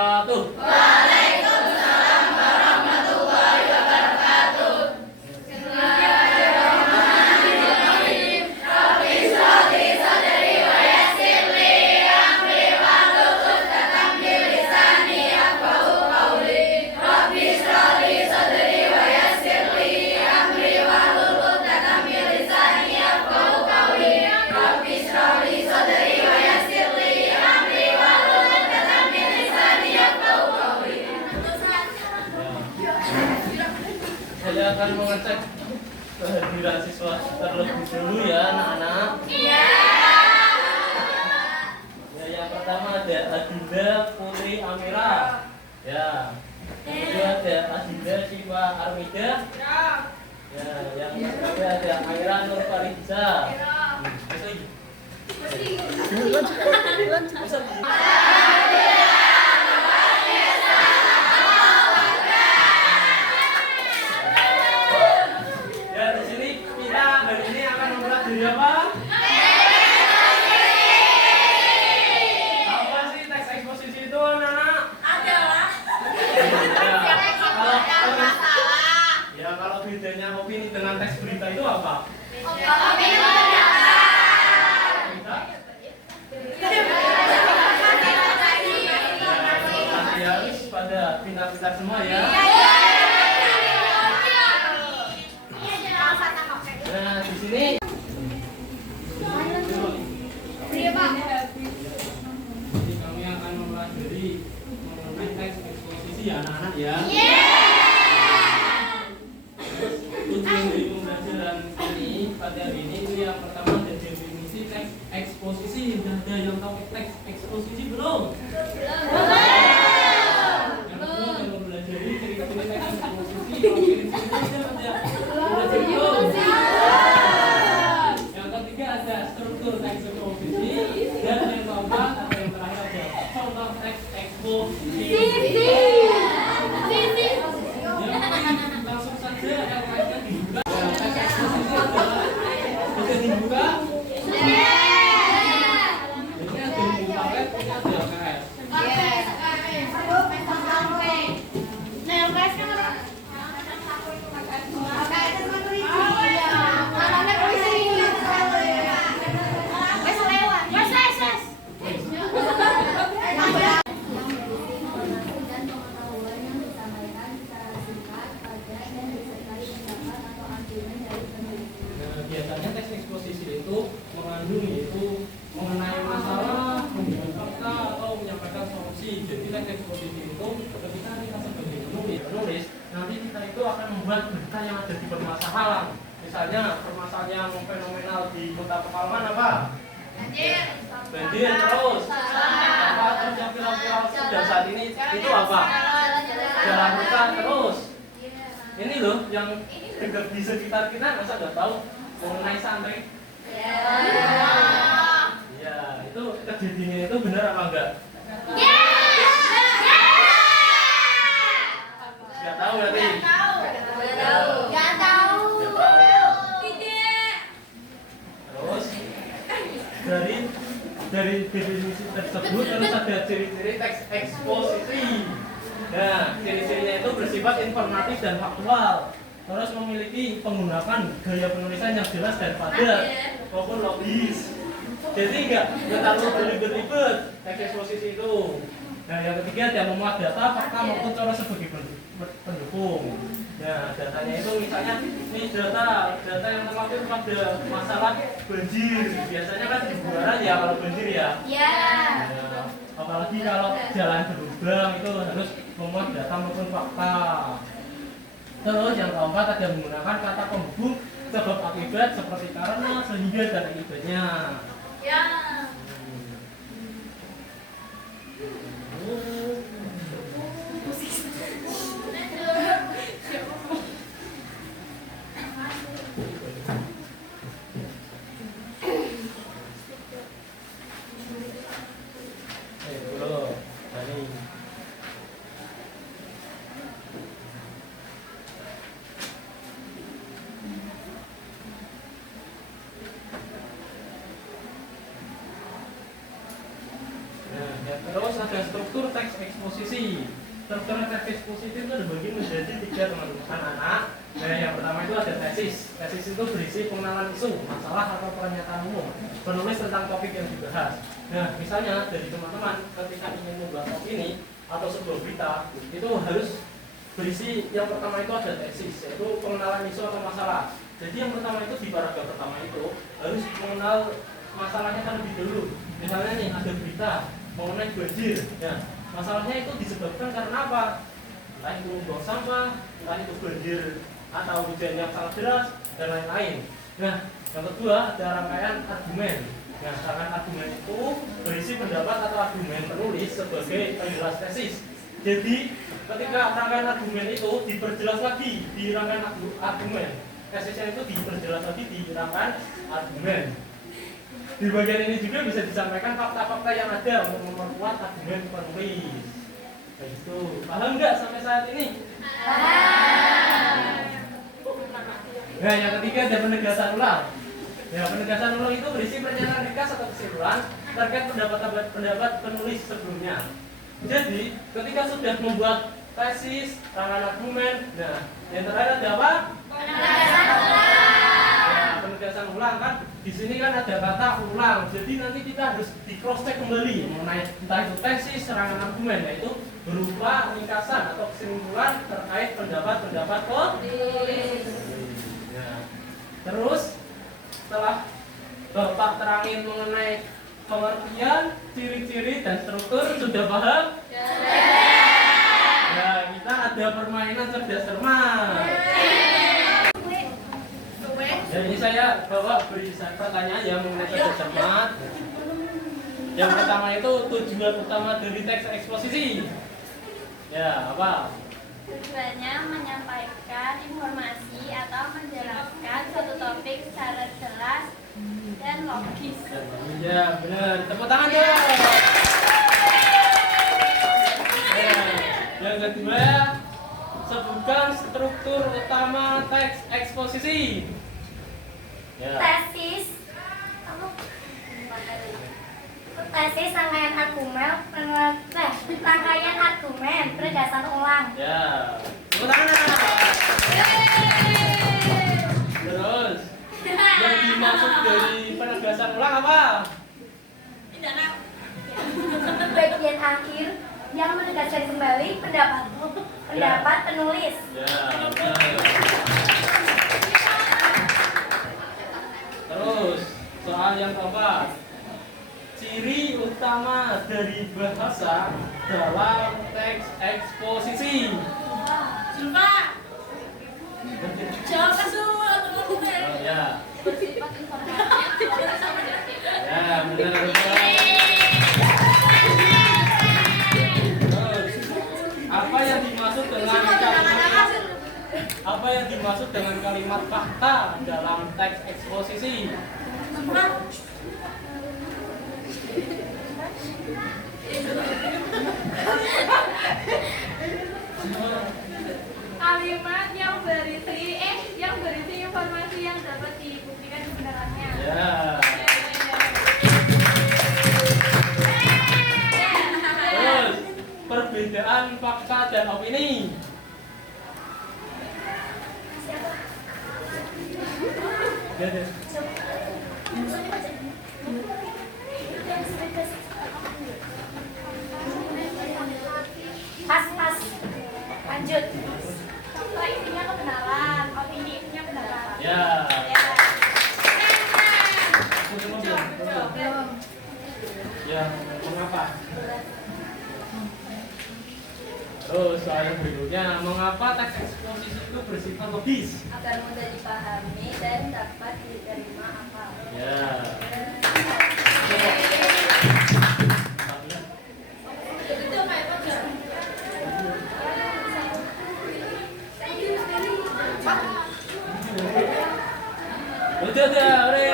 wabarakatuh. Waalaikumsalam warahmatullahi wabarakatuh. Bismillahirrahmanirrahim. Rabbi shrah li sadri wa yassir li amri wahlul 'uqdatam min lisani yafqahu qawli. Rabbi shrah li sadri wa yassir li amri wahlul 'uqdatam min lisani yafqahu qawli. Rabbi shrah li sadri wa yassir li amri wahlul 'uqdatam min lisani yafqahu qawli. Saya akan mengecek kehadiran siswa terlebih dulu ya anak-anak. Iya. Ya, yang pertama ada Adinda Putri Amira. Ya. Kedua ada Adinda Siva Armida. Ya, yang ketiga ada Aira Nur Fariza. Ya, di sini kita hari ini akan mempelajari apa? Apa sih teks eksposisi itu, anak-anak? Ya, kalau bedanya opini dengan teks berita itu apa? Berita harus pada pintar-pintar semua ya. Nah, di sini jadi kami akan mempelajari mengenai teks eksposisi ya anak-anak ya. Tujuan dari pembelajaran ini pada hari ini itu yang pertama ada definisi teks eksposisi. Sudah ada yang tahu teks eksposisi belum? Yang kedua akan mempelajari ciri-ciri teks eksposisi. Kalau ciri-cirinya ada belum? Yang ketiga ada struktur teks eksposisi. Dan yang keempat atau yang terakhir ada contoh teks eksposisi. Langsung saja yang lainnya dibuka. Teks eksposisi adalah bisa dibuka. Ini ada di paket, ini ada LKS. Nah, biasanya teks eksposisi itu mengandung yaitu mengenai masalah, memberikan fakta atau menyampaikan solusi. Jadi teks eksposisi itu ketika kita sebagai penulis, nanti kita itu akan membuat berita yang ada di permasalahan. Misalnya permasalahan yang fenomenal di Kota Pekalongan apa? Banjir terus. Apa terus yang viral-viral sudah saat ini itu apa? Jalan rusak terus. Ini loh yang dekat di sekitar kita, masa nggak tahu mengenai santri? Ya, itu kejadiannya itu benar apa enggak? Nggak tahu berarti? Terus dari definisi tersebut terus ada ciri-ciri teks eksposisi. Nah, ciri-cirinya itu bersifat informatif dan faktual. Terus memiliki penggunaan gaya penulisan yang jelas dan padat maupun logis. Jadi nggak terlalu berlibet-libet teks eksposisi itu. Nah, yang ketiga dia memuat data, fakta maupun cara sebagai pendukung. Nah, datanya itu misalnya ini data yang terlalu pada masalah banjir. Biasanya kan di bubaran ya kalau banjir ya. Nah, apalagi kalau jalan berlubang itu harus memuat data maupun fakta. Terus yang keempat ada menggunakan kata penghubung sebab akibat seperti karena, sehingga dan akibatnya. teks eksposisi. Struktur teks eksposisi itu dibagi menjadi 3 teman-teman anak-anak. Nah, yang pertama itu ada tesis. Tesis itu berisi pengenalan isu, masalah atau pernyataan umum, penulis tentang topik yang dibahas. Nah, misalnya dari teman-teman ketika ingin membuat opini atau sebuah berita, itu harus berisi yang pertama itu ada tesis, yaitu pengenalan isu atau masalah. Jadi yang pertama itu di paragraf pertama itu harus mengenal masalahnya terlebih dulu. Misalnya nih ada berita mengenai banjir. Ya, masalahnya itu disebabkan karena apa? Entah itu membuang sampah, entah itu banjir atau hujan yang sangat deras dan lain-lain. Nah, yang kedua ada rangkaian argumen. Nah, rangkaian argumen itu berisi pendapat atau argumen penulis sebagai penjelas tesis. Jadi ketika rangkaian argumen itu diperjelas lagi di rangkaian argumen, tesisnya itu diperjelas lagi di rangkaian argumen. Di bagian ini juga bisa disampaikan fakta-fakta yang ada untuk memperkuat argumen penulis. Itu paham nggak sampai saat ini? Nah, yang ketiga ada penegasan ulang. Ya, penegasan ulang itu berisi pernyataan ringkas atau kesimpulan terkait pendapat penulis sebelumnya. Jadi, ketika sudah membuat tesis, rangkaian argumen, nah, yang terakhir ada apa? Penegasan ulang. Nah, penegasan ulang kan, di sini kan ada kata ulang. Jadi nanti kita harus di cross check kembali mengenai entah itu tesis, rangkaian argumen, yaitu berupa ringkasan atau kesimpulan terkait pendapat penulis. Nah, terus setelah Bapak terangin mengenai pengertian, ciri-ciri dan struktur, sudah paham? Nah, kita ada permainan cerdas cermat. Jadi saya bawa beri pertanyaan yang mengenai cerdas cermat. Yang pertama itu tujuan utama dari teks eksposisi. Ya, apa? Tujuannya menyampaikan informasi atau menjelaskan suatu topik secara jelas dan logis. Ya, benar. Tepuk tangan dong. Ya. Yang kedua, sebutkan struktur utama teks eksposisi. Ya. Tesis rangkaian argumen, penegasan ulang. Ya. Tepuk tangan. Terus, yang dimaksud dari penegasan ulang apa? Bagian akhir yang menegaskan kembali pendapat penulis. Ya. Benar. Terus, soal yang keempat. Ciri utama dari bahasa dalam teks eksposisi. Coba. Jawab semua teman-teman. Oh, ya. Bersifat informatif. Ya, benar. Terus, apa yang dimaksud dengan kalimat fakta dalam teks eksposisi? Kalimat yang berisi informasi yang dapat dibuktikan kebenarannya. Ya. Terus, perbedaan fakta dan opini. Pas. Lanjut. Contoh intinya kebenaran, opini intinya kebenaran. Ya. Ya, mengapa? Terus soal yang berikutnya, mengapa teks eksposisi itu bersifat logis? Agar mudah dipahami dan dapat diterima akal. Ya. Udah, ore.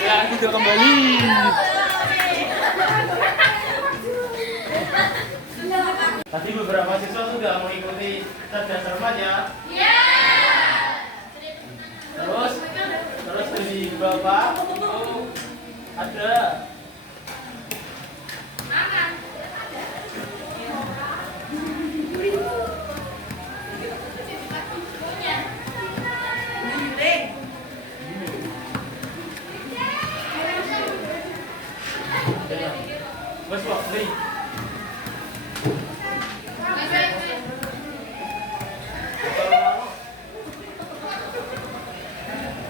Ya, kita kembali. Tadi beberapa siswa sudah mengikuti cerdas cermat ya. Terus dari Bapak itu Ada. Mana? Wes kok, beli.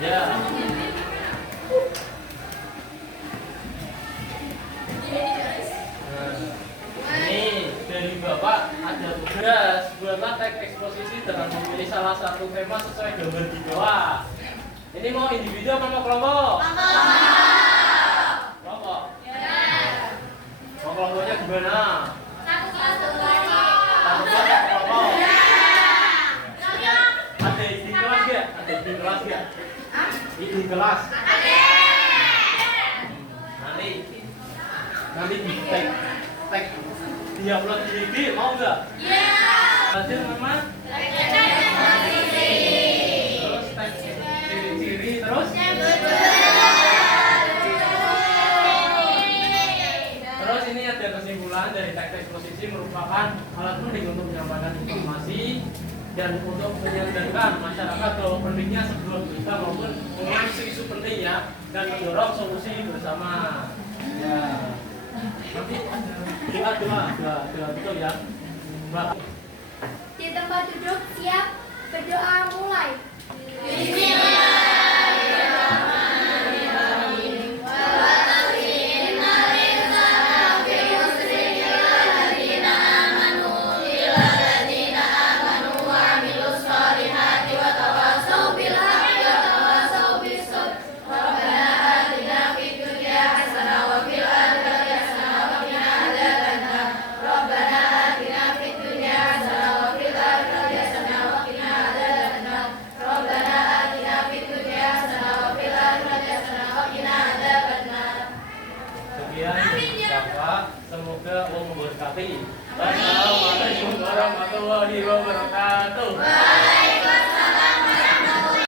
Ya. Ini dari Bapak ada tugas, buatlah teks eksposisi dengan memilih salah satu tema sesuai gambar di bawah. Ini mau individu apa mau kelompok? Kelompok. Mau kelompoknya gimana? Satu kelas kelompok. Ada isi kelas ya? Ada isi kelas ya? Isi kelas. Nanti di tag diupload di IG mau nggak? Hasil nama? Terus tag ciri-ciri terus? Terus ini ada kesimpulan dari teks eksposisi merupakan alat penting untuk menyampaikan informasi dan untuk menyadarkan masyarakat bahwa pentingnya sebuah berita maupun mengenai isu-isu pentingnya dan mendorong solusi bersama. Ya. Nanti doa betul ya, Mbak. Di tempat duduk siap, berdoa mulai. Semoga Allah memberkati. Wassalamualaikum warahmatullahi wabarakatuh.